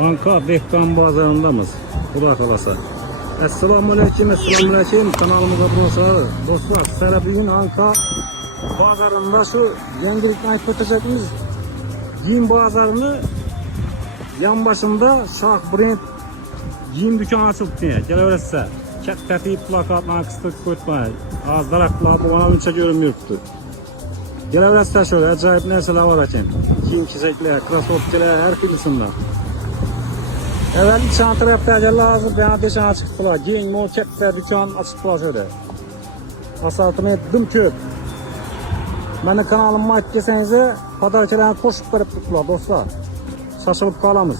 Anka Dehqon bozorundamız. Xudo xolasa. Assalomu alaykum, assalomu alaykum. Kanalımıza hoş dostlar. Sizlere bugün Anka bozorunda şu yangilikni aytib o'tacakmiz. Giyim bozoruni yan başında Shoh brend giyim dükkanı açıldı. Kelaverasizlar. Katta tip plakatlarni qistirib qo'ymaydi. Az daraxtlar bu uncha ko'rinmayapti. Kelaverasizlar şöyle acayip narsalar var ekan. Kiyim kechaklar, krossovkalar har xilisidan. Evet, çantarapdagi lazım yana deshana chiqibdilar. Keng mo'l katta dükkan ochibdilar şöyle. Assortiment dim ko'p. Meni kanalimga aytib kelsangiz, podarkalarni qo'shib berib turibdilar do'stlar. Shoshilib qolamiz.